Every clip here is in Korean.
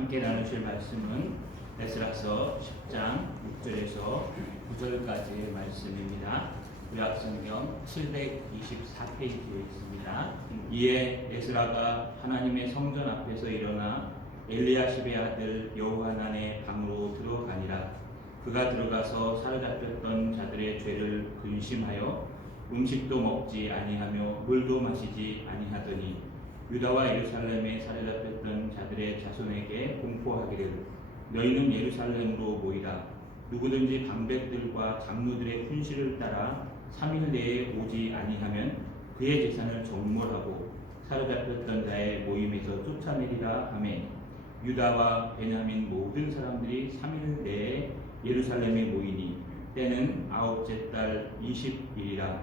함께 나누실 말씀은 에스라서 10장 6절에서 9절까지의 말씀입니다. 구약성경 724페이지에 있습니다. 이에 에스라가 하나님의 성전 앞에서 일어나 엘리야십의 아들 여호하난의 방으로 들어가니라. 그가 들어가서 사로잡혔던 자들의 죄를 근심하여 음식도 먹지 아니하며 물도 마시지 아니하더니 유다와 예루살렘에 사로잡혔던 자들의 자손에게 공포하기를 너희는 예루살렘으로 모이라. 누구든지 방백들과 장로들의 훈시를 따라 3일 내에 오지 아니하면 그의 재산을 정몰하고 사로잡혔던 자의 모임에서 쫓아내리라 하매 유다와 베냐민 모든 사람들이 3일 내에 예루살렘에 모이니 때는 9째 달 20일이라.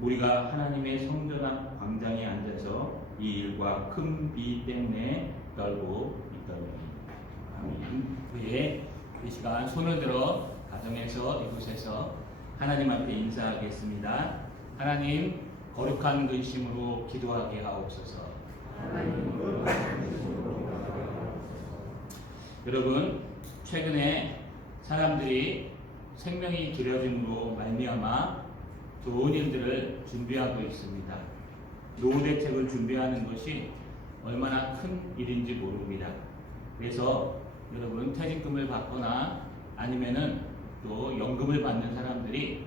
우리가 하나님의 성전 앞 광장에 앉아서 이 일과 큰 비 때문에 떨고 있더니. 아멘. 우리 이 시간 손을 들어 가정에서 이곳에서 하나님 앞에 인사하겠습니다. 하나님, 거룩한 근심으로 기도하게 하옵소서. 여러분, 최근에 사람들이 생명이 길어짐으로 말미암아 좋은 일들을 준비하고 있습니다. 노후 대책을 준비하는 것이 얼마나 큰 일인지 모릅니다. 그래서 여러분, 퇴직금을 받거나 아니면은 또 연금을 받는 사람들이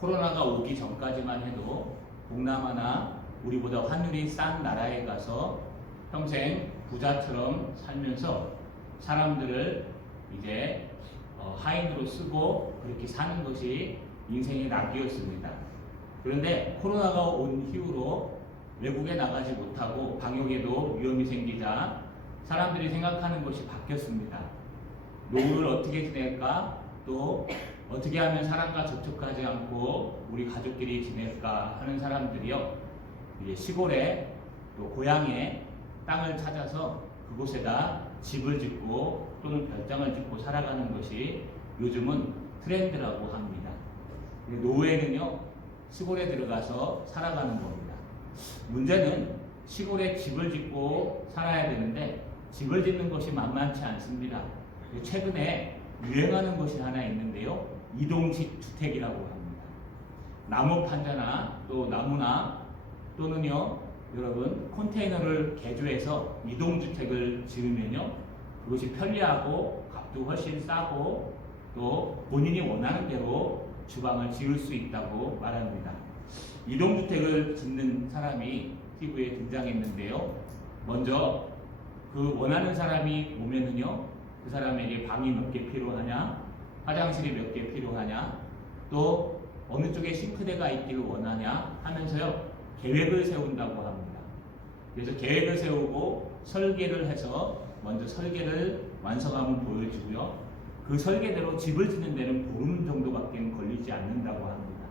코로나가 오기 전까지만 해도 동남아나 우리보다 환율이 싼 나라에 가서 평생 부자처럼 살면서 사람들을 이제 하인으로 쓰고 그렇게 사는 것이 인생의 낙이었습니다. 그런데 코로나가 온 이후로 외국에 나가지 못하고 방역에도 위험이 생기자 사람들이 생각하는 것이 바뀌었습니다. 노후를 어떻게 지낼까? 또 어떻게 하면 사람과 접촉하지 않고 우리 가족끼리 지낼까 하는 사람들이요, 이제 시골에 또 고향에 땅을 찾아서 그곳에다 집을 짓고 또는 별장을 짓고 살아가는 것이 요즘은 트렌드라고 합니다. 노후에는요, 시골에 들어가서 살아가는 겁니다. 문제는 시골에 집을 짓고 살아야 되는데 집을 짓는 것이 만만치 않습니다. 최근에 유행하는 것이 하나 있는데요, 이동식 주택이라고 합니다. 나무 판자나 또 나무나 또는요, 여러분, 컨테이너를 개조해서 이동주택을 지으면요, 그것이 편리하고 값도 훨씬 싸고 또 본인이 원하는 대로 주방을 지을 수 있다고 말합니다. 이동주택을 짓는 사람이 TV에 등장했는데요, 먼저 그 원하는 사람이 오면은요, 그 사람에게 방이 몇 개 필요하냐, 화장실이 몇 개 필요하냐, 또 어느 쪽에 싱크대가 있기를 원하냐 하면서요, 계획을 세운다고 합니다. 그래서 계획을 세우고 설계를 해서 먼저 설계를 완성하면 보여주고요, 그 설계대로 집을 짓는 데는 보름 정도밖에 걸리지 않는다고 합니다.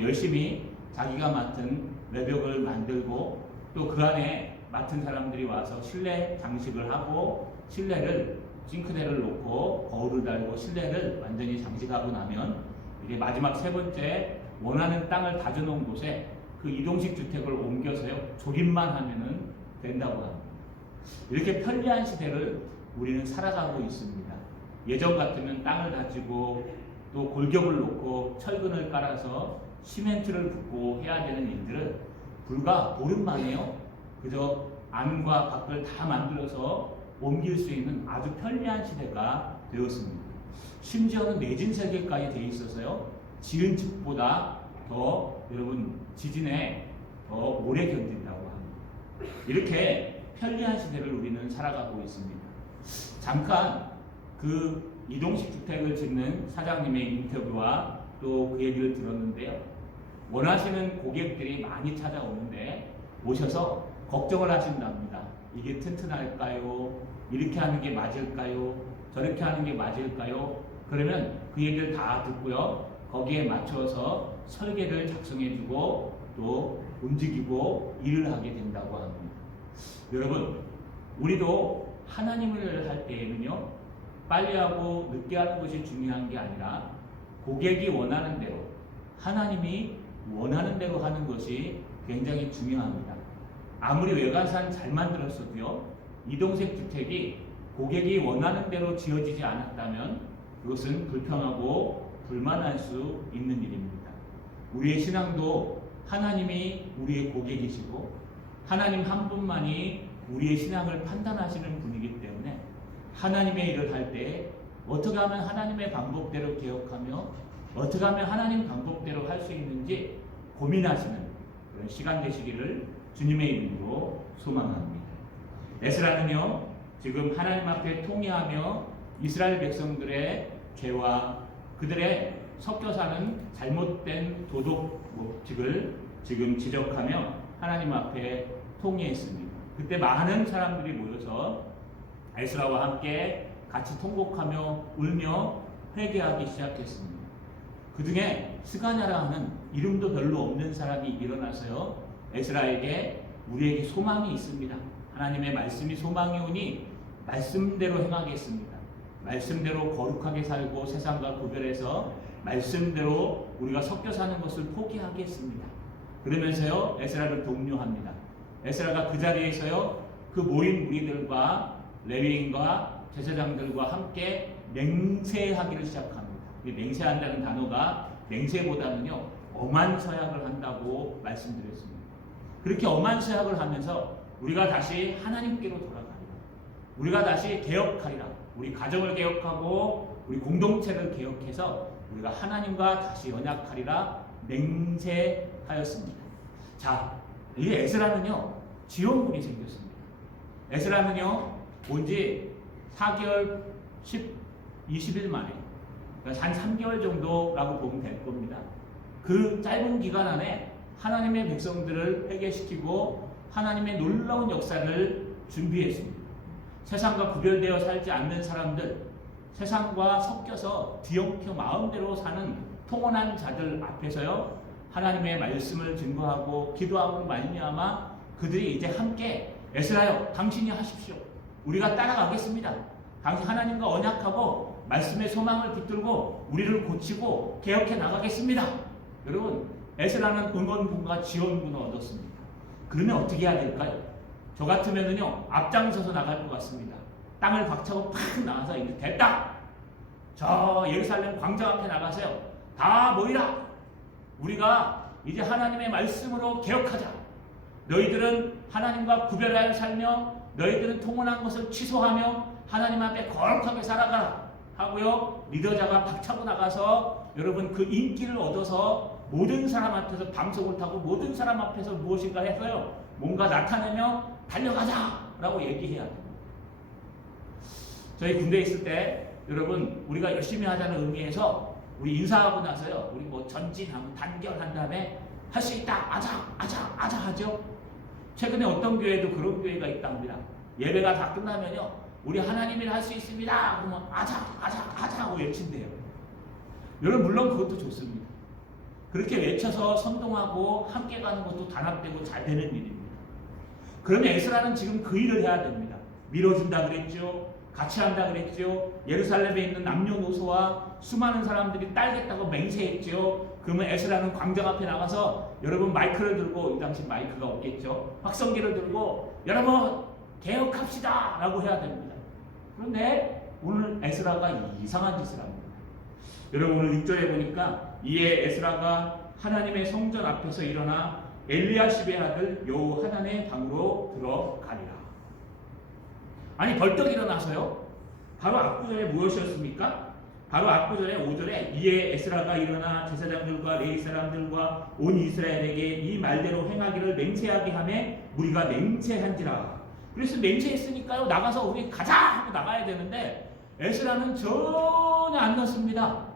열심히 자기가 맡은 외벽을 만들고 또 그 안에 맡은 사람들이 와서 실내 장식을 하고 실내를 싱크대를 놓고 거울을 달고 실내를 완전히 장식하고 나면 이제 마지막 세 번째 원하는 땅을 다져놓은 곳에 그 이동식 주택을 옮겨서요, 조립만 하면은 된다고 합니다. 이렇게 편리한 시대를 우리는 살아가고 있습니다. 예전 같으면 땅을 다지고 또 골격을 놓고 철근을 깔아서 시멘트를 붓고 해야 되는 일들을 불과 보름 만에요, 그저 안과 밖을 다 만들어서 옮길 수 있는 아주 편리한 시대가 되었습니다. 심지어는 내진 설계까지 돼 있어서요, 지은 집보다 더 여러분 지진에 더 오래 견딘다고 합니다. 이렇게 편리한 시대를 우리는 살아가고 있습니다. 잠깐 그 이동식 주택을 짓는 사장님의 인터뷰와 또 그 얘기를 들었는데요, 원하시는 고객들이 많이 찾아오는데 오셔서 걱정을 하신답니다. 이게 튼튼할까요? 이렇게 하는 게 맞을까요? 저렇게 하는 게 맞을까요? 그러면 그 얘기를 다 듣고요, 거기에 맞춰서 설계를 작성해주고 또 움직이고 일을 하게 된다고 합니다. 여러분, 우리도 하나님을 할 때에는요, 빨리 하고 늦게 하는 것이 중요한 게 아니라 고객이 원하는 대로, 하나님이 원하는 대로 하는 것이 굉장히 중요합니다. 아무리 외관상 잘 만들었어도요, 이동식 주택이 고객이 원하는 대로 지어지지 않았다면 그것은 불평하고 불만할 수 있는 일입니다. 우리의 신앙도 하나님이 우리의 고객이시고 하나님 한 분만이 우리의 신앙을 판단하시는 분이기 때문에 하나님의 일을 할 때 어떻게 하면 하나님의 방법대로 개혁하며 어떻게 하면 하나님 방법대로 할 수 있는지 고민하시는 그런 시간 되시기를 주님의 이름으로 소망합니다. 에스라는요, 지금 하나님 앞에 통회하며 이스라엘 백성들의 죄와 그들의 섞여 사는 잘못된 도덕 법칙을 지금 지적하며 하나님 앞에 통회했습니다. 그때 많은 사람들이 모여서 에스라와 함께 같이 통곡하며 울며 회개하기 시작했습니다. 그 중에 스가냐라 하는 이름도 별로 없는 사람이 일어나서요, 에스라에게 우리에게 소망이 있습니다. 하나님의 말씀이 소망이 오니 말씀대로 행하겠습니다. 말씀대로 거룩하게 살고 세상과 구별해서 말씀대로 우리가 섞여 사는 것을 포기하겠습니다. 그러면서요, 에스라를 독려합니다. 에스라가 그 자리에서요, 그 모인 무리들과 레위인과 제사장들과 함께 맹세하기를 시작합니다. 맹세한다는 단어가 맹세보다는요, 엄한 서약을 한다고 말씀드렸습니다. 그렇게 엄한 서약을 하면서 우리가 다시 하나님께로 돌아가리라. 우리가 다시 개혁하리라. 우리 가정을 개혁하고 우리 공동체를 개혁해서 우리가 하나님과 다시 연약하리라 맹세하였습니다. 자, 이 에스라는요, 지원군이 생겼습니다. 에스라는요, 온지 4개월 20일 만에, 그러니까 한 3개월 정도라고 보면 될 겁니다. 그 짧은 기간 안에 하나님의 백성들을 회개시키고 하나님의 놀라운 역사를 준비했습니다. 세상과 구별되어 살지 않는 사람들, 세상과 섞여서 뒤엉켜 마음대로 사는 통혼한 자들 앞에서요, 하나님의 말씀을 증거하고 기도하고 말미암아 그들이 이제 함께 에스라여, 당신이 하십시오. 우리가 따라가겠습니다. 당신 하나님과 언약하고 말씀의 소망을 붙들고 우리를 고치고 개혁해 나가겠습니다. 여러분, 에스라는 응원군과 지원군을 얻었습니다. 그러면 어떻게 해야 될까요? 저 같으면은요, 앞장서서 나갈 것 같습니다. 땅을 박차고 팍 나가서 이제 됐다. 저 예루살렘 광장 앞에 나가서요, 다 모이라. 우리가 이제 하나님의 말씀으로 개혁하자. 너희들은 하나님과 구별하여 살며 너희들은 통혼한 것을 취소하며 하나님 앞에 거룩하게 살아가라 하고요, 리더자가 박차고 나가서 여러분 그 인기를 얻어서 모든 사람 앞에서 방송을 타고 모든 사람 앞에서 무엇인가 해서요, 뭔가 나타내며 달려가자 라고 얘기해야 됩니다. 저희 군대에 있을 때 여러분, 우리가 열심히 하자는 의미에서 우리 인사하고 나서요, 우리 뭐 전진하고 단결한 다음에 할 수 있다, 아자 하죠. 최근에 어떤 교회도 그런 교회가 있답니다. 예배가 다 끝나면요, 우리 하나님이 할 수 있습니다. 그러면 아자 하고 외친대요. 여러분, 물론 그것도 좋습니다. 그렇게 외쳐서 선동하고 함께 가는 것도 단합되고 잘 되는 일입니다. 그러면 에스라는 지금 그 일을 해야 됩니다. 밀어준다 그랬죠. 같이 한다 그랬죠. 예루살렘에 있는 남녀노소와 수많은 사람들이 딸겠다고 맹세했죠. 그러면 에스라는 광장 앞에 나가서 여러분 마이크를 들고, 이 당시 마이크가 없겠죠, 확성기를 들고 여러분 개혁합시다 라고 해야 됩니다. 그런데 오늘 에스라가 이상한 짓을 합니다. 여러분, 오늘 6절에 보니까 이에 에스라가 하나님의 성전 앞에서 일어나 엘리야십의 아들 여호하난의 방으로 들어가니라. 아니, 벌떡 일어나서요, 바로 앞구절에 무엇이었습니까? 바로 앞구절에 5절에 이에 에스라가 일어나 제사장들과 레위 사람들과 온 이스라엘에게 이 말대로 행하기를 맹세하게 하매 무리가 맹세한지라. 그래서 맹세했으니까요, 나가서 우리 가자 하고 나가야 되는데 에스라는 전혀 안 넣습니다.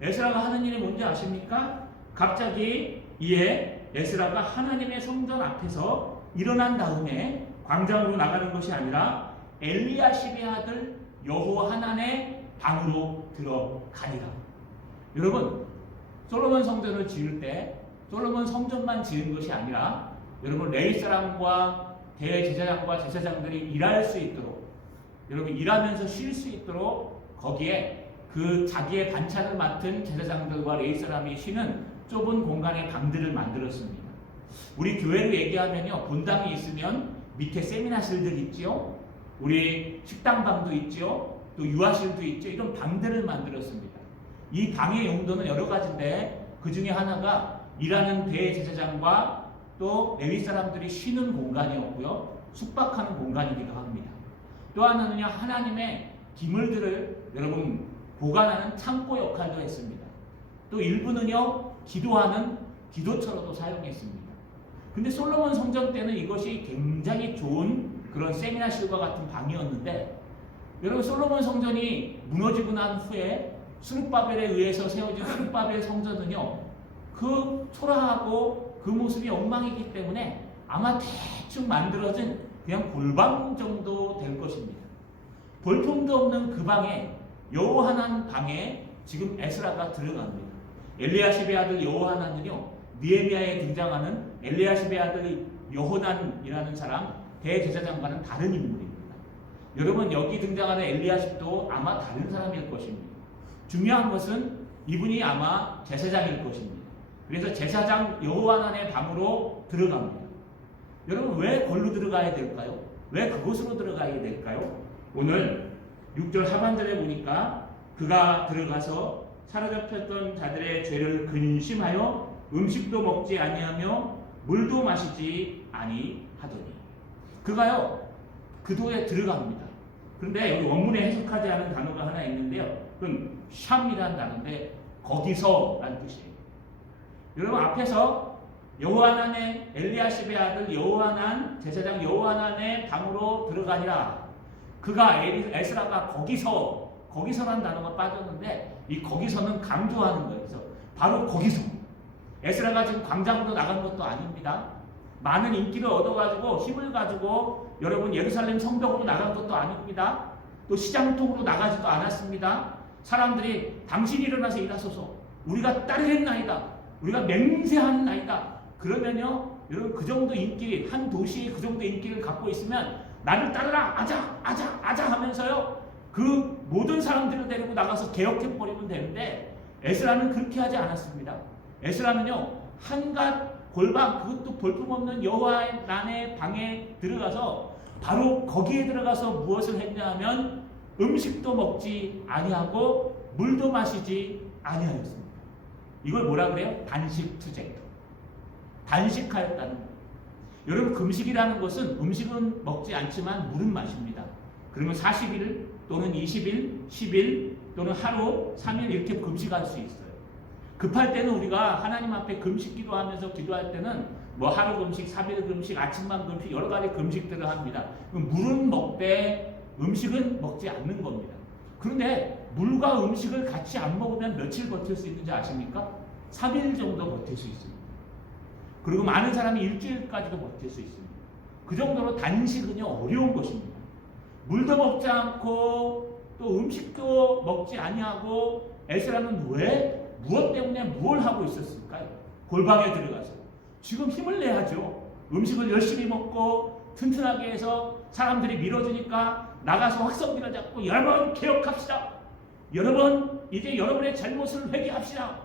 에스라가 하는 일이 뭔지 아십니까? 갑자기 이에 에스라가 하나님의 성전 앞에서 일어난 다음에 광장으로 나가는 것이 아니라 엘리야십의 아들 여호하난의 방으로 들어가니라. 여러분, 솔로몬 성전을 지을 때 솔로몬 성전만 지은 것이 아니라 여러분, 레위 사람과 대제사장과 제사장들이 일할 수 있도록, 여러분 일하면서 쉴 수 있도록 거기에 그 자기의 반찬을 맡은 제사장들과 레위 사람이 쉬는 좁은 공간의 방들을 만들었습니다. 우리 교회로 얘기하면요, 본당이 있으면 밑에 세미나실들 있지요. 우리 식당방도 있죠. 또 유아실도 있죠. 이런 방들을 만들었습니다. 이 방의 용도는 여러 가지인데 그 중에 하나가 일하는 대제사장과 또 레위 사람들이 쉬는 공간이었고요. 숙박하는 공간이기도 합니다. 또 하나는요, 하나님의 기물들을 여러분 보관하는 창고 역할도 했습니다. 또 일부는요, 기도하는 기도처로도 사용했습니다. 근데 솔로몬 성전 때는 이것이 굉장히 좋은 그런 세미나실과 같은 방이었는데, 여러분 솔로몬 성전이 무너지고 난 후에 스룹바벨에 의해서 세워진 스룹바벨 성전은요, 그 초라하고 그 모습이 엉망이기 때문에 아마 대충 만들어진 그냥 골방 정도 될 것입니다. 볼품도 없는 그 방에, 여호하난 방에 지금 에스라가 들어갑니다. 엘리야십의 아들 여호하난은요, 느헤미야에 등장하는 엘리야십의 아들 여호난이라는 사람, 대제사장과는 다른 인물입니다. 여러분 여기 등장하는 엘리야십도 아마 다른 사람일 것입니다. 중요한 것은 이분이 아마 제사장일 것입니다. 그래서 제사장 여호하난의 방으로 들어갑니다. 여러분 왜 걸로 들어가야 될까요? 왜 그곳으로 들어가야 될까요? 오늘 6절 하반절에 보니까 그가 들어가서 사로잡혔던 자들의 죄를 근심하여 음식도 먹지 아니하며 물도 마시지 아니하더니, 그가요 그도에 들어갑니다. 그런데 여기 원문에 해석하지 않은 단어가 하나 있는데요, 그건 샴이라는 단어인데 거기서라는 뜻이에요. 여러분 앞에서 여호하난의 엘리야십의 아들 여호하난, 제사장 여호하난의 방으로 들어가니라, 그가 에스라가 거기서라는 단어가 빠졌는데 이 거기서는 강조하는 거예요. 그래서 바로 거기서 에스라가 지금 광장으로 나간 것도 아닙니다. 많은 인기를 얻어가지고 힘을 가지고 여러분 예루살렘 성벽으로 나간 것도 아닙니다. 또 시장통으로 나가지도 않았습니다. 사람들이 당신이 일어나서 일하소서, 우리가 따르겠나이다, 우리가 맹세하나이다. 그러면요 여러분 그 정도 인기, 한 도시에 그 정도 인기를 갖고 있으면 나를 따르라, 아자 하면서요 그 모든 사람들을 데리고 나가서 개혁해버리면 되는데, 에스라는 그렇게 하지 않았습니다. 에스라는요 한갓 골방, 그것도 볼품없는 여호하난의 방에 들어가서 바로 거기에 들어가서 무엇을 했냐 하면 음식도 먹지 아니하고 물도 마시지 아니하였습니다. 이걸 뭐라 그래요? 단식투쟁, 단식하였다는 거예요. 여러분 금식이라는 것은 음식은 먹지 않지만 물은 마십니다. 그러면 40일 또는 20일, 10일 또는 하루, 3일 이렇게 금식할 수 있어요. 급할 때는 우리가 하나님 앞에 금식 기도하면서 기도할 때는 뭐 하루 금식, 3일 금식, 아침만 금식, 여러 가지 금식들을 합니다. 물은 먹되 음식은 먹지 않는 겁니다. 그런데 물과 음식을 같이 안 먹으면 며칠 버틸 수 있는지 아십니까? 3일 정도 버틸 수 있습니다. 그리고 많은 사람이 일주일까지도 버틸 수 있습니다. 그 정도로 단식은요 어려운 것입니다. 물도 먹지 않고 또 음식도 먹지 아니하고 에스라는 왜 무엇 때문에 뭘 하고 있었을까요? 골방에 들어가서 지금 힘을 내야죠. 음식을 열심히 먹고 튼튼하게 해서 사람들이 밀어주니까 나가서 확성기를 잡고 여러분 개혁합시다. 여러분 이제 여러분의 잘못을 회개합시다.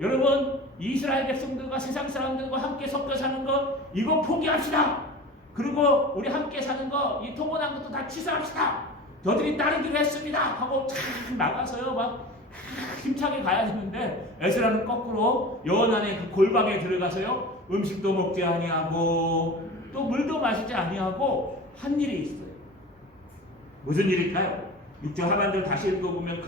여러분 이스라엘 백성들과 세상 사람들과 함께 섞여 사는 것 이거 포기합시다. 그리고 우리 함께 사는 거 이 통혼한 것도 다 취소합시다. 저들이 따르기로 했습니다 하고 쫙 나가서요 막 힘차게 가야 되는데, 에스라는 거꾸로 여호하난의 그 골방에 들어가서요 음식도 먹지 아니하고 또 물도 마시지 아니하고 한 일이 있어요. 무슨 일일까요? 6절 하반절 다시 읽어보면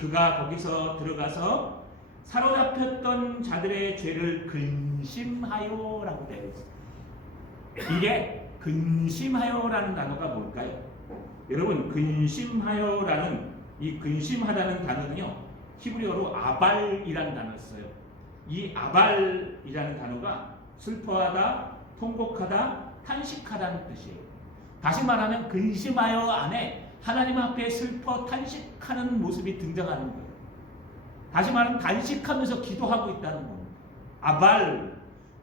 그가 거기서 들어가서 사로잡혔던 자들의 죄를 근심하여라고 되어 있어요. 이게 근심하여라는 단어가 뭘까요? 여러분 근심하여라는 이 근심하다는 단어는요 히브리어로 아발이라는 단어를 써요. 이 아발이라는 단어가 슬퍼하다, 통곡하다, 탄식하다는 뜻이에요. 다시 말하면 근심하여 안에 하나님 앞에 슬퍼 탄식하는 모습이 등장하는 거예요. 다시 말하면 단식하면서 기도하고 있다는 겁니다. 아발,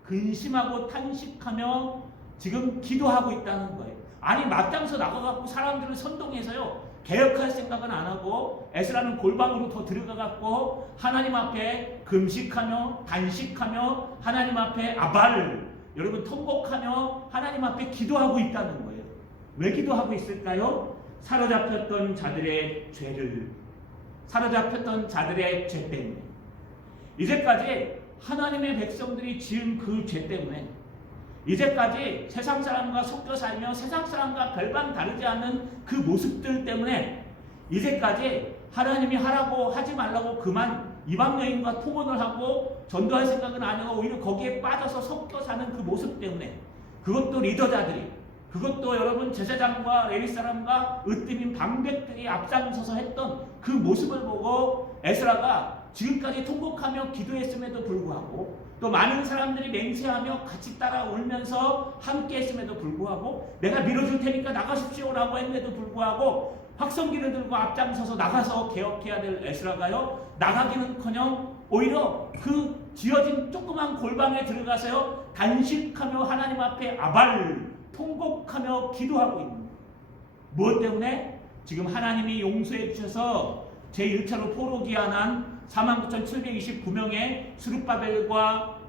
근심하고 탄식하며 지금 기도하고 있다는 거예요. 아니 맞장서 나가갖고 사람들을 선동해서요 개혁할 생각은 안 하고 에스라는 골방으로 더 들어가갖고 하나님 앞에 금식하며 단식하며 하나님 앞에 아발, 여러분 통곡하며 하나님 앞에 기도하고 있다는 거예요. 왜 기도하고 있을까요? 사로잡혔던 자들의 죄를, 사로잡혔던 자들의 죄 때문에, 이제까지 하나님의 백성들이 지은 그 죄 때문에, 이제까지 세상 사람과 섞여 살며 세상 사람과 별반 다르지 않은 그 모습들 때문에, 이제까지 하나님이 하라고 하지 말라고 그만 이방 여인과 통혼을 하고 전도할 생각은 안 하고 오히려 거기에 빠져서 섞여 사는 그 모습 때문에, 그것도 리더자들이, 그것도 여러분 제사장과 레위 사람과 으뜸인 방백들이 앞장서서 했던 그 모습을 보고 에스라가 지금까지 통곡하며 기도했음에도 불구하고, 또 많은 사람들이 맹세하며 같이 따라 울면서 함께 했음에도 불구하고, 내가 밀어줄 테니까 나가십시오라고 했음에도 불구하고 확성기를 들고 앞장서서 나가서 개혁해야 될 에스라가요, 나가기는커녕 오히려 그 지어진 조그만 골방에 들어가서요 단식하며 하나님 앞에 통곡하며 기도하고 있는 거예요. 무엇 때문에? 지금 하나님이 용서해 주셔서 제1차로 포로기한한 49,729명의 수룹바벨과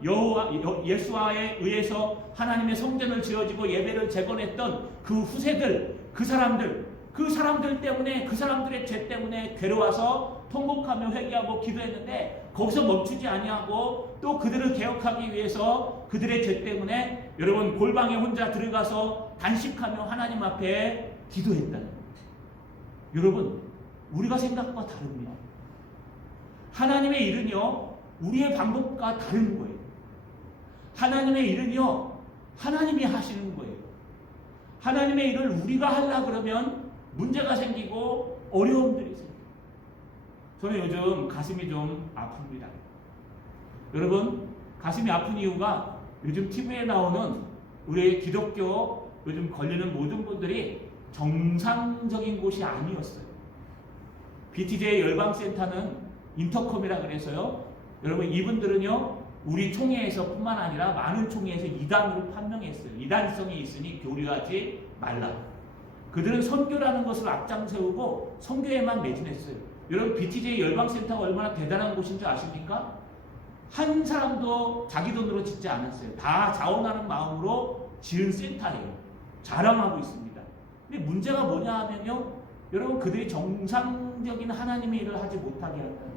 예수아에 의해서 하나님의 성전을 지어지고 예배를 재건했던 그 후세들, 그 사람들 때문에, 그 사람들의 죄 때문에 괴로워서 통곡하며 회개하고 기도했는데, 거기서 멈추지 아니하고 또 그들을 개혁하기 위해서 그들의 죄 때문에 여러분 골방에 혼자 들어가서 단식하며 하나님 앞에 기도했다는 거예요. 여러분, 우리가 생각과 다릅니다. 하나님의 일은요 우리의 방법과 다른 거예요. 하나님의 일은요 하나님이 하시는 거예요. 하나님의 일을 우리가 하려고 그러면 문제가 생기고 어려움들이 생겨요. 저는 요즘 가슴이 좀 아픕니다. 여러분, 가슴이 아픈 이유가 요즘 TV에 나오는 우리 기독교 요즘 걸리는 모든 분들이 정상적인 곳이 아니었어요. BTJ 열방센터는 인터컴이라 그래서요, 여러분 이분들은요 우리 총회에서 뿐만 아니라 많은 총회에서 이단으로 판명했어요. 이단성이 있으니 교류하지 말라. 그들은 선교라는 것을 앞장 세우고 선교에만 매진했어요. 여러분 BTJ 열방센터가 얼마나 대단한 곳인 줄 아십니까? 한 사람도 자기 돈으로 짓지 않았어요. 다 자원하는 마음으로 지은 센터예요. 자랑하고 있습니다. 근데 문제가 뭐냐 하면요, 여러분 그들이 정상적인 하나님의 일을 하지 못하게 한다는 거예요.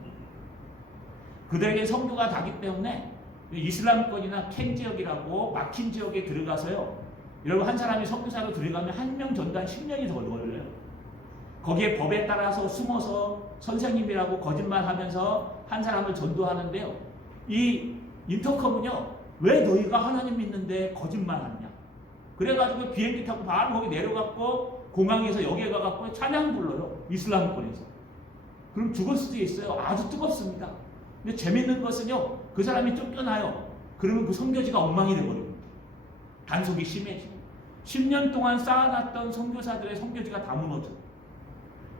그들에게 선교가 다기 때문에 이슬람권이나 켄 지역이라고 막힌 지역에 들어가서요, 여러분 한 사람이 선교사로 들어가면 한 명 전단 10년이 더 걸려요. 거기에 법에 따라서 숨어서 선생님이라고 거짓말하면서 한 사람을 전도하는데요, 이 인터컴은요 왜 너희가 하나님 믿는데 거짓말하냐, 그래가지고 비행기 타고 바로 거기 내려갔고 공항에서 여기에 가갖고 찬양 불러요. 이슬람권에서. 그럼 죽을 수도 있어요. 아주 뜨겁습니다. 근데 재밌는 것은요, 그 사람이 쫓겨나요. 그러면 그 선교지가 엉망이 되어버립니다. 단속이 심해지고 10년 동안 쌓아놨던 선교사들의 선교지가 다 무너져요.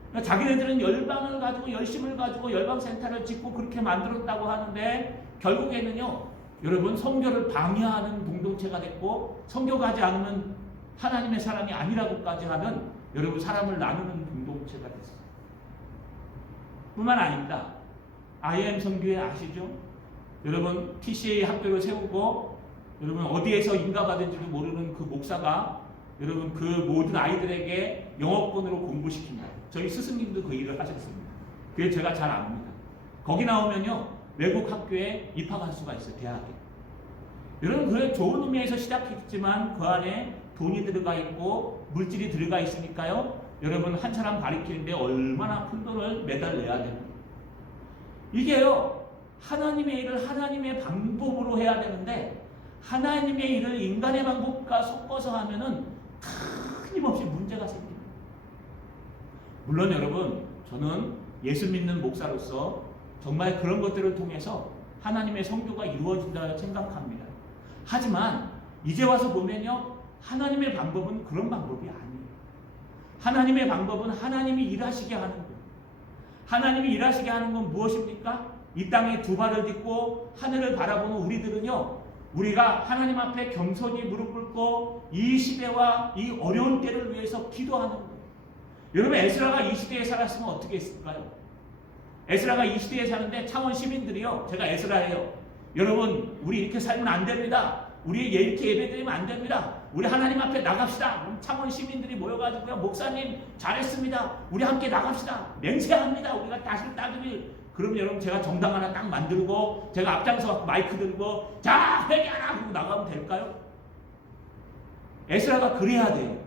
그러니까 자기네들은 열방을 가지고 열심을 가지고 열방센터를 짓고 그렇게 만들었다고 하는데, 결국에는요 여러분 선교를 방해하는 공동체가 됐고, 선교 가지 않으면 하나님의 사람이 아니라고까지 하는 여러분 사람을 나누는 공동체가 됐어요. 뿐만 아닙니다. IM 선교회 아시죠? 여러분 TCA 학교를 세우고 여러분 어디에서 인가받은지도 모르는 그 목사가 여러분 그 모든 아이들에게 영어권으로 공부시킵니다. 저희 스승님도 그 일을 하셨습니다. 그게 제가 잘 압니다. 거기 나오면요 외국 학교에 입학할 수가 있어요. 대학에. 여러분 그래 좋은 의미에서 시작했지만 그 안에 돈이 들어가 있고 물질이 들어가 있으니까요, 여러분 한 사람 가르치는데 얼마나 큰 돈을 매달 내야 됩니다. 이게요 하나님의 일을 하나님의 방법으로 해야 되는데, 하나님의 일을 인간의 방법과 섞어서 하면은 끊임없이 문제가 생깁니다. 물론 여러분 저는 예수 믿는 목사로서 정말 그런 것들을 통해서 하나님의 선교가 이루어진다 생각합니다. 하지만 이제 와서 보면요 하나님의 방법은 그런 방법이 아니에요. 하나님의 방법은 하나님이 일하시게 하는 거예요. 하나님이 일하시게 하는 건 무엇입니까? 이 땅에 두 발을 딛고 하늘을 바라보는 우리들은요, 우리가 하나님 앞에 겸손히 무릎 꿇고 이 시대와 이 어려운 때를 위해서 기도하는 거예요. 여러분 에스라가 이 시대에 살았으면 어떻게 했을까요? 에스라가 이 시대에 사는데 창원 시민들이요, 제가 에스라예요. 여러분 우리 이렇게 살면 안 됩니다. 우리 이렇게 예배드리면 안 됩니다. 우리 하나님 앞에 나갑시다. 창원 시민들이 모여가지고요, 목사님 잘했습니다. 우리 함께 나갑시다. 맹세합니다. 우리가 다시 따르길. 그럼 여러분 제가 정당 하나 딱 만들고 제가 앞장서 마이크 들고 자 회개하라 그러고 나가면 될까요? 에스라가 그래야 돼요.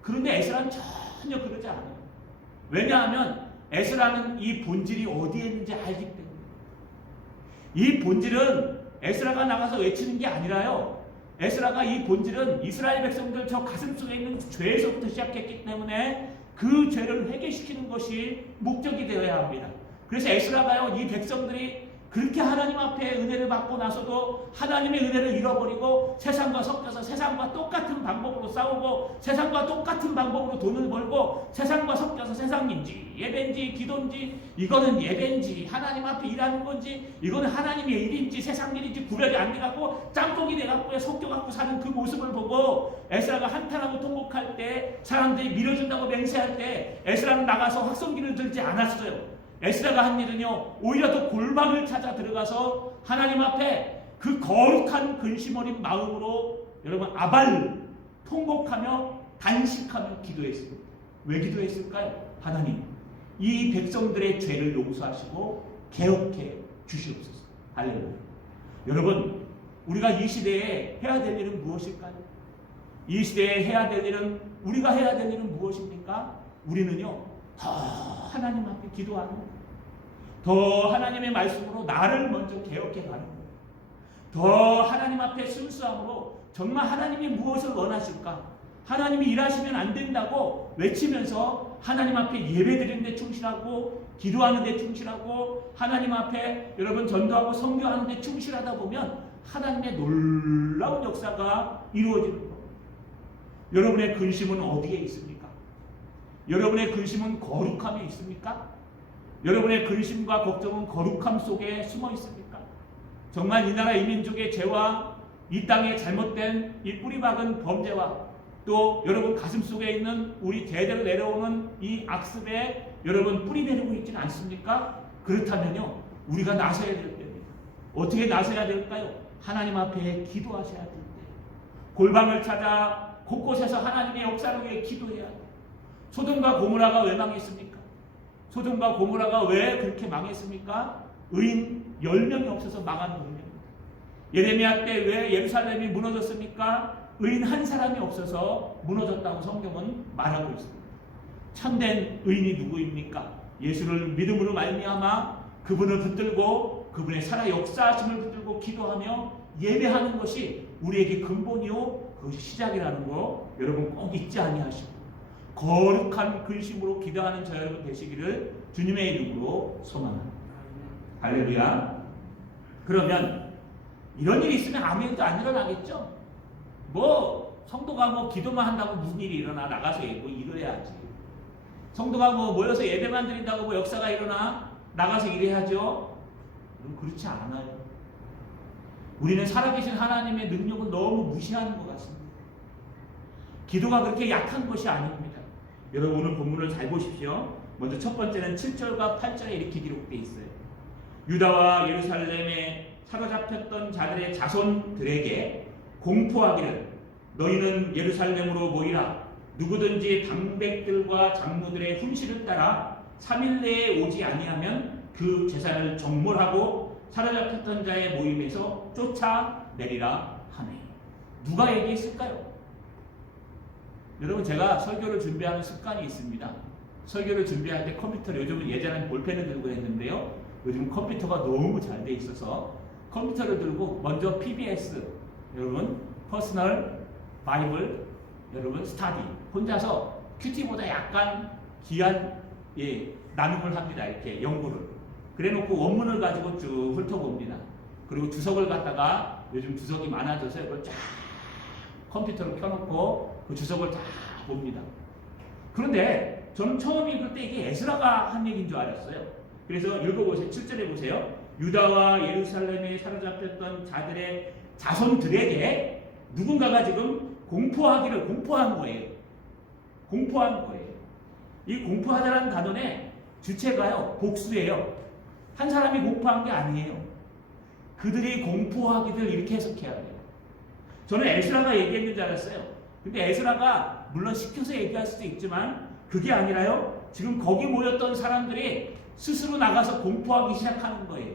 그런데 에스라는 전혀 그러지 않아요. 왜냐하면 에스라는 이 본질이 어디에 있는지 알기 때문에. 이 본질은 에스라가 나가서 외치는 게 아니라요, 에스라가 이 본질은 이스라엘 백성들 저 가슴속에 있는 죄에서부터 시작했기 때문에 그 죄를 회개시키는 것이 목적이 되어야 합니다. 그래서 에스라가요, 이 백성들이 그렇게 하나님 앞에 은혜를 받고 나서도 하나님의 은혜를 잃어버리고 세상과 섞여서 세상과 똑같은 방법으로 싸우고 세상과 똑같은 방법으로 돈을 벌고 세상과 섞여서 세상인지 예배인지 기도인지 이거는 예배인지 하나님 앞에 일하는 건지 이거는 하나님의 일인지 세상 일인지 구별이 안 돼갖고 짬뽕이 돼갖고 섞여갖고 사는 그 모습을 보고 에스라가 한탄하고 통곡할 때, 사람들이 밀어준다고 맹세할 때 에스라는 나가서 확성기를 들지 않았어요. 에스라가 한 일은요, 오히려 더 골방을 찾아 들어가서 하나님 앞에 그 거룩한 근심 어린 마음으로 여러분 통곡하며 단식하며 기도했습니다. 왜 기도했을까요? 하나님, 이 백성들의 죄를 용서하시고 개혁해 주시옵소서. 할렐루야. 여러분, 우리가 이 시대에 해야 될 일은 무엇일까요? 이 시대에 해야 될 일은, 우리가 해야 될 일은 무엇입니까? 우리는요, 더 하나님 앞에 기도하는 거예요. 더 하나님의 말씀으로 나를 먼저 개혁해 가는 거예요. 더 하나님 앞에 순수함으로 정말 하나님이 무엇을 원하실까? 하나님이 일하시면 안 된다고 외치면서 하나님 앞에 예배드리는 데 충실하고 기도하는 데 충실하고 하나님 앞에 여러분 전도하고 선교하는 데 충실하다 보면 하나님의 놀라운 역사가 이루어지는 거예요. 여러분의 근심은 어디에 있습니까? 여러분의 근심은 거룩함에 있습니까? 여러분의 근심과 걱정은 거룩함 속에 숨어 있습니까? 정말 이 나라 이 민족의 죄와 이 땅의 잘못된 이 뿌리박은 범죄와 또 여러분 가슴 속에 있는 우리 대대로 내려오는 이 악습에 여러분 뿌리 내리고 있지는 않습니까? 그렇다면요, 우리가 나서야 될 때입니다. 어떻게 나서야 될까요? 하나님 앞에 기도하셔야 될 때, 골방을 찾아 곳곳에서 하나님의 역사를 위해 기도해야 돼요. 소돔과 고모라가 왜 망했습니까? 소돔과 고모라가 왜 그렇게 망했습니까? 의인 10명이 없어서 망한 동네입니다. 예레미야 때 왜 예루살렘이 무너졌습니까? 의인 한 사람이 없어서 무너졌다고 성경은 말하고 있습니다. 참된 의인이 누구입니까? 예수를 믿음으로 말미암아 그분을 붙들고 그분의 살아 역사하심을 붙들고 기도하며 예배하는 것이 우리에게 근본이요 그것이 시작이라는 거 여러분 꼭 잊지 아니하시고 거룩한 근심으로 기도하는 저 여러분 되시기를 주님의 이름으로 소망합니다. 할렐루야. 그러면 이런 일이 있으면 아무 일도 안 일어나겠죠? 뭐 성도가 뭐 기도만 한다고 무슨 일이 일어나? 나가서 뭐 일해야지. 성도가 뭐 모여서 예배만 드린다고 뭐 역사가 일어나? 나가서 일해야죠. 그렇지 않아요. 우리는 살아계신 하나님의 능력을 너무 무시하는 것 같습니다. 기도가 그렇게 약한 것이 아닙니다. 여러분 오늘 본문을 잘 보십시오. 먼저 첫 번째는 7절과 8절에 이렇게 기록되어 있어요. 유다와 예루살렘에 사로잡혔던 자들의 자손들에게 공포하기를 너희는 예루살렘으로 모이라. 누구든지 방백들과 장로들의 훈시를 따라 3일 내에 오지 아니하면 그 제사를 정몰하고 사로잡혔던 자의 모임에서 쫓아내리라 하네. 누가 얘기했을까요? 여러분 제가 설교를 준비하는 습관이 있습니다. 설교를 준비할 때 컴퓨터를 요즘은 예전에는 볼펜을 들고 했는데요. 요즘 컴퓨터가 너무 잘 돼 있어서 컴퓨터를 들고 먼저 PBS 여러분 퍼스널 바이블 여러분 스타디 혼자서 큐티보다 약간 귀한 나눔을 합니다. 이렇게 연구를 그래놓고 원문을 가지고 쭉 훑어봅니다. 그리고 주석을 갖다가 요즘 주석이 많아져서 이걸 쫙 컴퓨터로 켜놓고 그 주석을 다 봅니다. 그런데 저는 처음 읽을 때 이게 에스라가 한 얘기인 줄 알았어요. 그래서 읽어보세요. 7절에 보세요. 유다와 예루살렘에 사로잡혔던 자들의 자손들에게 누군가가 지금 공포한 거예요. 공포한 거예요. 이 공포하다라는 단어의 주체가요 복수예요. 한 사람이 공포한 게 아니에요. 그들이 공포하기를 이렇게 해석해야 돼요. 저는 에스라가 얘기했는 줄 알았어요. 근데 에스라가 물론 시켜서 얘기할 수도 있지만 그게 아니라요. 지금 거기 모였던 사람들이 스스로 나가서 공포하기 시작하는 거예요.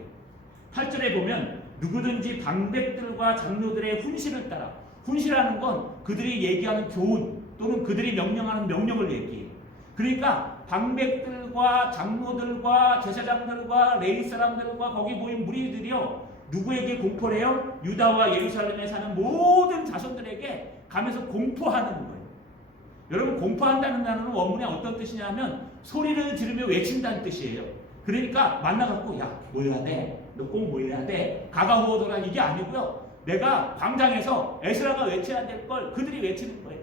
8절에 보면 누구든지 방백들과 장로들의 훈시를 따라, 훈시라는 건 그들이 얘기하는 교훈 또는 그들이 명령하는 명령을 얘기해요. 그러니까 방백들과 장로들과 제사장들과 레위 사람들과 거기 모인 무리들이요, 누구에게 공포를 해요? 유다와 예루살렘에 사는 모든 자손들에게 가면서 공포하는 거예요. 여러분, 공포한다는 단어는 원문에 어떤 뜻이냐면 소리를 지르며 외친다는 뜻이에요. 그러니까 만나갖고 야 모여야 돼, 너 꼭 모여야 돼, 가가호호도라 이게 아니고요. 내가 광장에서 에스라가 외쳐야 될 걸 그들이 외치는 거예요.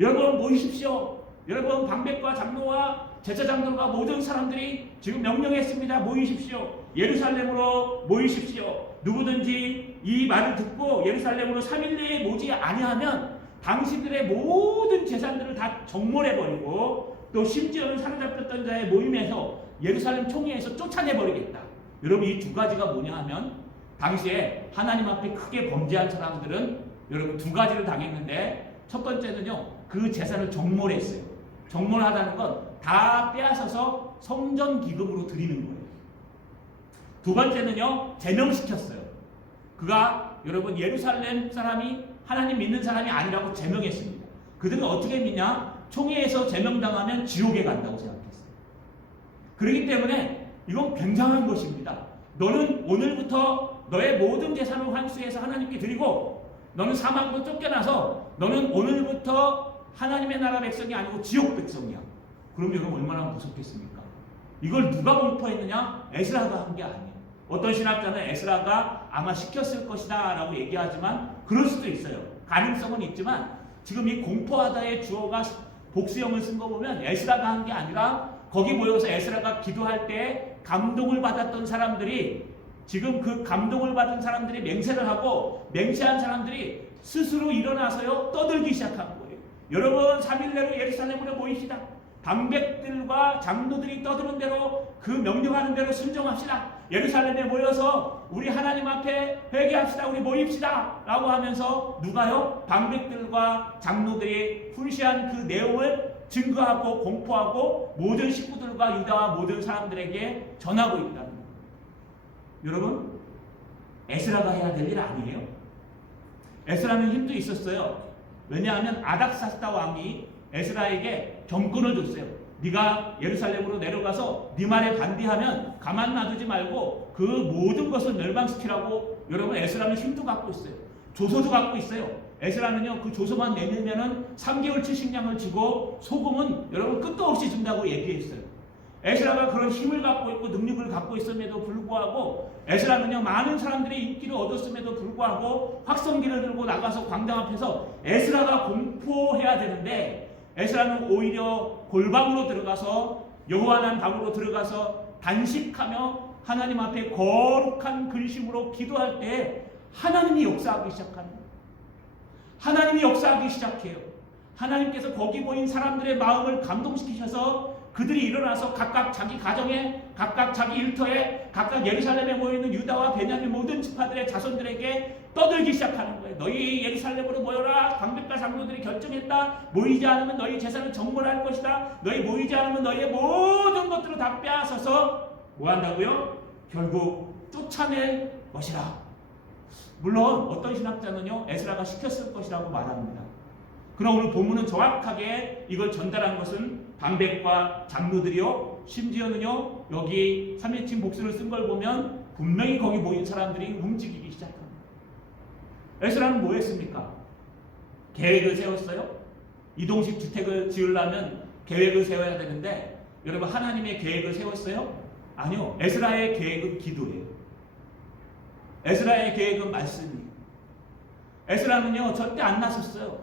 여러분 모이십시오. 여러분 방백과 장로와 제사장들과 모든 사람들이 지금 명령했습니다. 모이십시오. 예루살렘으로 모이십시오. 누구든지 이 말을 듣고 예루살렘으로 3일 내에 모지 아니하면 당신들의 모든 재산들을 다 정몰해버리고 또 심지어는 사로잡혔던 자의 모임에서 예루살렘 총회에서 쫓아내버리겠다. 여러분, 이 두 가지가 뭐냐 하면 당시에 하나님 앞에 크게 범죄한 사람들은 여러분 두 가지를 당했는데, 첫 번째는요, 그 재산을 정몰했어요. 정몰하다는 건 다 빼앗아서 성전 기금으로 드리는 거예요. 두 번째는요, 제명시켰어요. 그가 여러분 예루살렘 사람이 하나님 믿는 사람이 아니라고 제명했습니다. 그들은 어떻게 믿냐? 총회에서 제명당하면 지옥에 간다고 생각했어요. 그렇기 때문에 이건 굉장한 것입니다. 너는 오늘부터 너의 모든 재산을 환수해서 하나님께 드리고, 너는 사망으로 쫓겨나서 너는 오늘부터 하나님의 나라 백성이 아니고 지옥 백성이야. 그럼 여러분 얼마나 무섭겠습니까? 이걸 누가 공포했느냐? 에스라가 한 게 아니에요. 어떤 신학자는 에스라가 아마 시켰을 것이다 라고 얘기하지만 그럴 수도 있어요. 가능성은 있지만 지금 이 공포하다의 주어가 복수형을 쓴 거 보면 에스라가 한 게 아니라 거기 모여서 에스라가 기도할 때 감동을 받았던 사람들이, 지금 그 감동을 받은 사람들이 맹세를 하고 맹세한 사람들이 스스로 일어나서요 떠들기 시작한 거예요. 여러분 3일 내로 예루살렘으로 모이시다. 방백들과 장로들이 떠드는 대로 그 명령하는 대로 순종합시다. 예루살렘에 모여서 우리 하나님 앞에 회개합시다. 우리 모입시다 라고 하면서 누가요? 방백들과 장로들이 훈시한 그 내용을 증거하고 공포하고 모든 식구들과 유다와 모든 사람들에게 전하고 있다는 거예요. 여러분, 에스라가 해야 될 일 아니에요? 에스라는 힘도 있었어요. 왜냐하면 아닥사스다 왕이 에스라에게 경건을 줬어요. 네가 예루살렘으로 내려가서 네 말에 반대하면 가만 놔두지 말고 그 모든 것을 멸망시키라고. 여러분, 에스라는 힘도 갖고 있어요. 조서도 갖고 있어요. 에스라는요, 그 조서만 내밀면은 3개월 70냥을 주고 소금은 여러분 끝도 없이 준다고 얘기했어요. 에스라가 그런 힘을 갖고 있고 능력을 갖고 있음에도 불구하고 에스라는요, 많은 사람들의 인기를 얻었음에도 불구하고 확성기를 들고 나가서 광장 앞에서 에스라가 공포해야 되는데, 에스라는 오히려 골방으로 들어가서 여호와난 방으로 들어가서 단식하며 하나님 앞에 거룩한 근심으로 기도할 때 하나님이 역사하기 시작하는 거예요. 하나님이 역사하기 시작해요. 하나님께서 거기 모인 사람들의 마음을 감동시키셔서 그들이 일어나서 각각 자기 가정에, 각각 자기 일터에, 각각 예루살렘에 모이는 유다와 베냐민 모든 지파들의 자손들에게 떠들기 시작하는 거예요. 너희 예루살렘으로 모여라. 방백과 장로들이 결정했다. 모이지 않으면 너희 재산을 정벌할 것이다. 너희 모이지 않으면 너희의 모든 것들을 다 빼앗아서 뭐 한다고요? 결국 쫓아낼 것이라. 물론 어떤 신학자는요, 에스라가 시켰을 것이라고 말합니다. 그러나 오늘 본문은 정확하게 이걸 전달한 것은 방백과 장로들이요, 심지어는요 여기 3인칭 복수를 쓴 걸 보면 분명히 거기 모인 사람들이 움직이기 시작합니다. 에스라는 뭐 했습니까? 계획을 세웠어요. 이동식 주택을 지으려면 계획을 세워야 되는데, 여러분 하나님의 계획을 세웠어요? 아니요. 에스라의 계획은 기도예요. 에스라의 계획은 말씀이에요. 에스라는요 절대 안 나섰어요.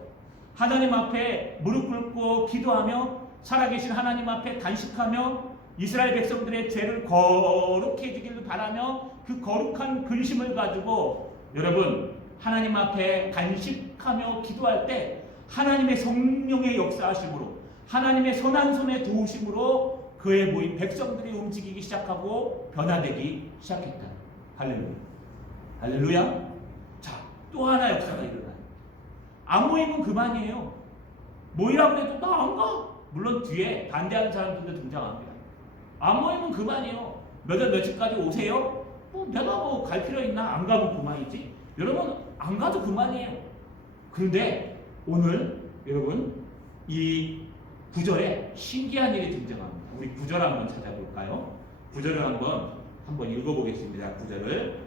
하나님 앞에 무릎 꿇고 기도하며 살아계신 하나님 앞에 단식하며 이스라엘 백성들의 죄를 거룩해 지기를 바라며 그 거룩한 근심을 가지고 여러분 하나님 앞에 단식하며 기도할 때 하나님의 성령의 역사하심으로, 하나님의 선한 손의 도우심으로 그의 모인 백성들이 움직이기 시작하고 변화되기 시작했다. 할렐루야. 할렐루야. 자, 또 하나 역사가 일어나요. 안 모이면 그만이에요. 모이라고 해도 나 안 가. 물론 뒤에 반대하는 사람들도 등장합니다. 안 모이면 그만이에요. 몇월 며칠까지 오세요? 내가 뭐 갈 필요 있나? 안 가면 그만이지. 여러분 안 가도 그만이에요. 그런데 오늘 여러분 이 구절에 신기한 일이 등장합니다. 우리 구절 한번 찾아볼까요? 구절을 한번 읽어보겠습니다. 구절을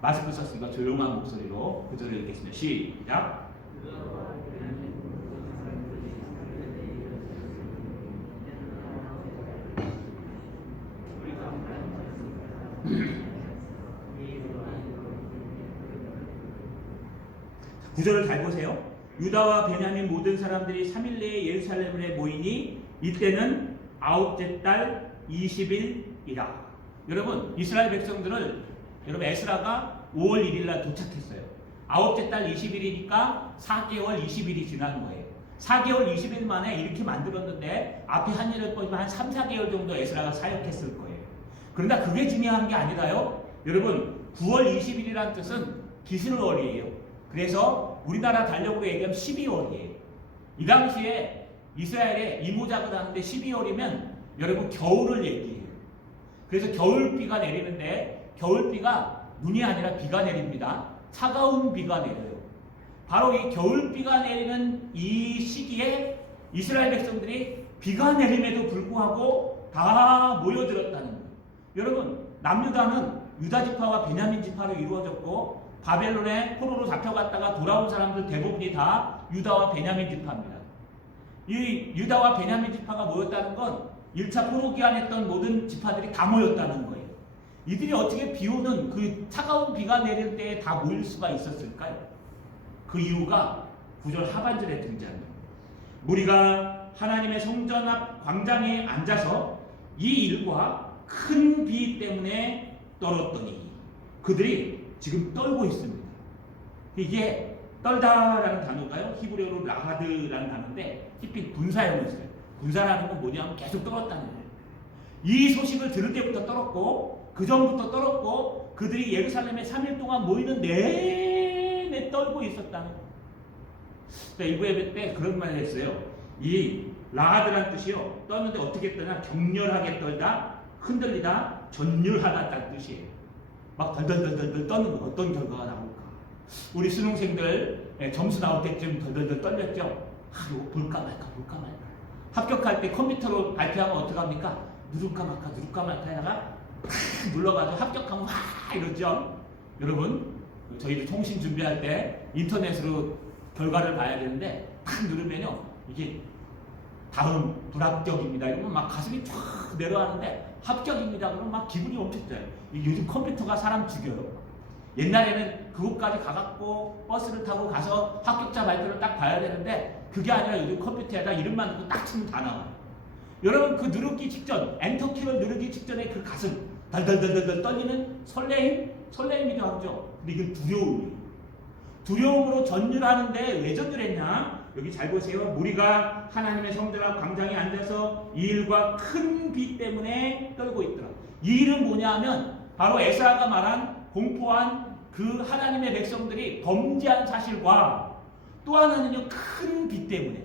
마스크 썼으니까 조용한 목소리로 구절을 읽겠습니다. 시작. 구절을 잘 보세요. 유다와 베냐민 모든 사람들이 3일 내에 예루살렘에 모이니 이때는 아홉째 달 20일이라. 여러분 이스라엘 백성들을 여러분 에스라가 5월 1일 날 도착했어요. 아홉째 달 20일이니까 4개월 20일이 지난 거예요. 4개월 20일 만에 이렇게 만들었는데 앞에 한 일을 보면 한 3, 4개월 정도 에스라가 사역했을 거예요. 그러나 그게 중요한 게 아니라요. 여러분 9월 20일이라는 뜻은 기슬월이에요. 그래서 우리나라 달력으로 얘기하면 12월이에요. 이 당시에 이스라엘에 이모작을 하는데 12월이면 여러분 겨울을 얘기해요. 그래서 겨울비가 내리는데 겨울비가 눈이 아니라 비가 내립니다. 차가운 비가 내려요. 바로 이 겨울비가 내리는 이 시기에 이스라엘 백성들이 비가 내림에도 불구하고 다 모여들었다는 거예요. 여러분 남유다는 유다 지파와 베냐민 지파로 이루어졌고 바벨론에 포로로 잡혀갔다가 돌아온 사람들 대부분이 다 유다와 베냐민 지파입니다. 이 유다와 베냐민 지파가 모였다는 건 1차 포로 기한했던 모든 지파들이 다 모였다는 거예요. 이들이 어떻게 비 오는 그 차가운 비가 내릴 때에 다 모일 수가 있었을까요? 그 이유가 9절 하반절에 등장합니다. 무리가 하나님의 성전 앞 광장에 앉아서 이 일과 큰 비 때문에 떨었더니 그들이 지금 떨고 있습니다. 이게 떨다라는 단어가요. 히브리어로 라하드라는 단어인데 히피 분사형을 써요. 분사라는 건 뭐냐면 계속 떨었다는 거예요. 이 소식을 들을 때부터 떨었고 그 전부터 떨었고 그들이 예루살렘에 3일 동안 모이는 내내 떨고 있었다는 거예요. 일부 예배 때 그런 말을 했어요. 이 라하드란 뜻이요. 떠는데 어떻게 떠나 격렬하게 떨다, 흔들리다, 전율하다라는 뜻이에요. 막 덜덜덜덜 떠는 거 어떤 결과가 나올까? 우리 수능생들 점수 나올 때쯤 덜덜덜 떨렸죠? 이거 볼까 말까 볼까 말까. 합격할 때 컴퓨터로 발표하면 어떡합니까? 누를까 말까 하다가 팍 눌러가지고 합격하면 와 이러죠? 여러분 저희도 통신 준비할 때 인터넷으로 결과를 봐야 되는데 팍 누르면요 이게 다음 불합격입니다 이러면 막 가슴이 쫙 내려가는데 합격입니다 그러면 막 기분이 엄청 좋아요. 요즘 컴퓨터가 사람 죽여요. 옛날에는 그곳까지 가갖고 버스를 타고 가서 합격자 발표를 딱 봐야 되는데 그게 아니라 요즘 컴퓨터에다 이름만 넣고 딱 치면 다 나와요. 여러분 그 누르기 직전 엔터키를 누르기 직전에 그 가슴 덜덜덜덜 떨리는 설레임이기도 하죠. 근데 이건 두려움이에요. 두려움으로 전율하는데 왜 전율했냐? 여기 잘 보세요. 무리가 하나님의 성전 앞 광장에 앉아서 이 일과 큰 비 때문에 떨고 있더라. 이 일은 뭐냐 하면 바로 에스라가 말한 공포한 그 하나님의 백성들이 범죄한 사실과 또 하나는요 큰 비 때문에.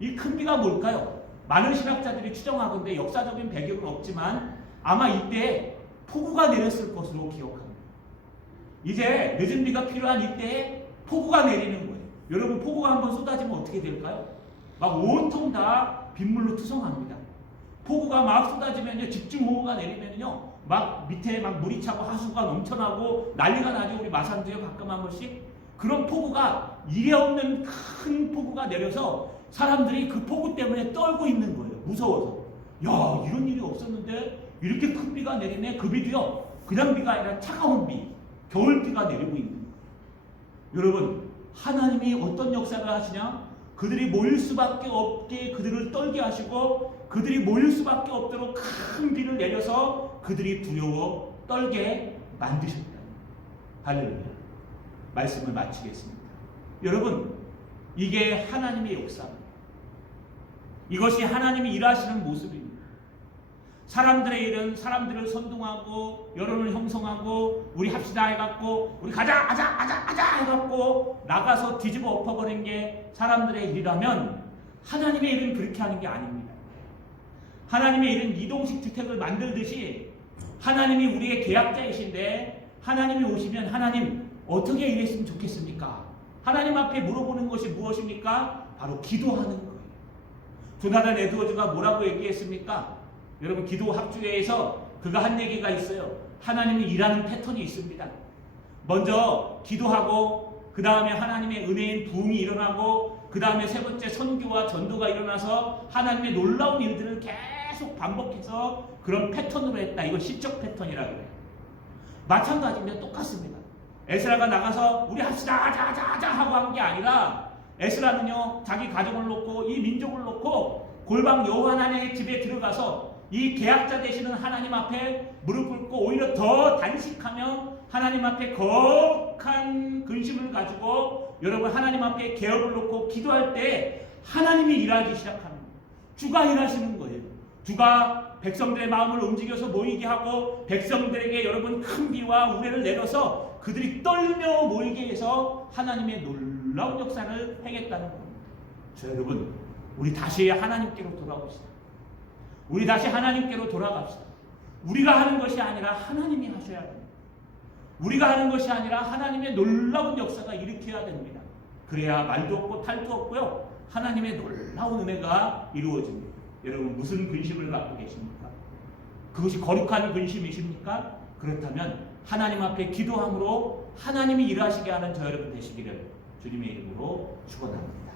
이 큰 비가 뭘까요? 많은 신학자들이 추정하건대 역사적인 배경은 없지만 아마 이때 폭우가 내렸을 것으로 기억합니다. 이제 늦은 비가 필요한 이때에 폭우가 내리는 거예요. 여러분 폭우가 한번 쏟아지면 어떻게 될까요? 막 온통 다 빗물로 투성합니다. 폭우가 막 쏟아지면요 집중호우가 내리면요 막 밑에 막 물이 차고 하수가 넘쳐나고 난리가 나죠. 우리 마산도요 가끔 한 번씩. 그런 폭우가 이래 없는 큰 폭우가 내려서 사람들이 그 폭우 때문에 떨고 있는 거예요. 무서워서. 야 이런 일이 없었는데 이렇게 큰 비가 내리네. 그 비도요 그냥 비가 아니라 차가운 비 겨울비가 내리고 있는 거예요. 여러분 하나님이 어떤 역사를 하시냐? 그들이 모일 수밖에 없게 그들을 떨게 하시고 그들이 모일 수밖에 없도록 큰 비를 내려서 그들이 두려워 떨게 만드셨다. 할렐루야. 말씀을 마치겠습니다. 여러분 이게 하나님의 역사입니다. 이것이 하나님이 일하시는 모습입니다. 사람들의 일은 사람들을 선동하고 여론을 형성하고 우리 합시다 해갖고 우리 가자 해갖고 나가서 뒤집어 엎어버린 게 사람들의 일이라면 하나님의 일은 그렇게 하는 게 아닙니다. 하나님의 일은 이동식 주택을 만들듯이 하나님이 우리의 계약자이신데 하나님이 오시면 하나님 어떻게 일했으면 좋겠습니까? 하나님 앞에 물어보는 것이 무엇입니까? 바로 기도하는 거예요. 조나단 에드워즈가 뭐라고 얘기했습니까? 여러분 기도 학주회에서 그가 한 얘기가 있어요. 하나님이 일하는 패턴이 있습니다. 먼저 기도하고 그 다음에 하나님의 은혜인 부흥이 일어나고 그 다음에 세 번째 선교와 전도가 일어나서 하나님의 놀라운 일들을 계속 반복해서 그런 패턴으로 했다. 이걸 시적 패턴이라고 해요. 마찬가지입니다. 똑같습니다. 에스라가 나가서 우리 합시다 하자 하고 한 게 아니라 에스라는요 자기 가정을 놓고 이 민족을 놓고 골방 요하나의 집에 들어가서 이 계약자 되시는 하나님 앞에 무릎 꿇고 오히려 더 단식하며 하나님 앞에 거룩한 근심을 가지고 여러분 하나님 앞에 개업을 놓고 기도할 때 하나님이 일하기 시작하는 거예요. 주가 일하시는 거예요. 주가 백성들의 마음을 움직여서 모이게 하고 백성들에게 여러분 큰 비와 우레를 내려서 그들이 떨며 모이게 해서 하나님의 놀라운 역사를 행했다는 겁니다. 여러분 우리 다시 하나님께로 돌아옵시다. 우리 다시 하나님께로 돌아갑시다. 우리가 하는 것이 아니라 하나님이 하셔야 됩니다. 우리가 하는 것이 아니라 하나님의 놀라운 역사가 일으켜야 됩니다. 그래야 말도 없고 탈도 없고요. 하나님의 놀라운 은혜가 이루어집니다. 여러분 무슨 근심을 갖고 계십니까? 그것이 거룩한 근심이십니까? 그렇다면 하나님 앞에 기도함으로 하나님이 일하시게 하는 저 여러분 되시기를 주님의 이름으로 축원합니다.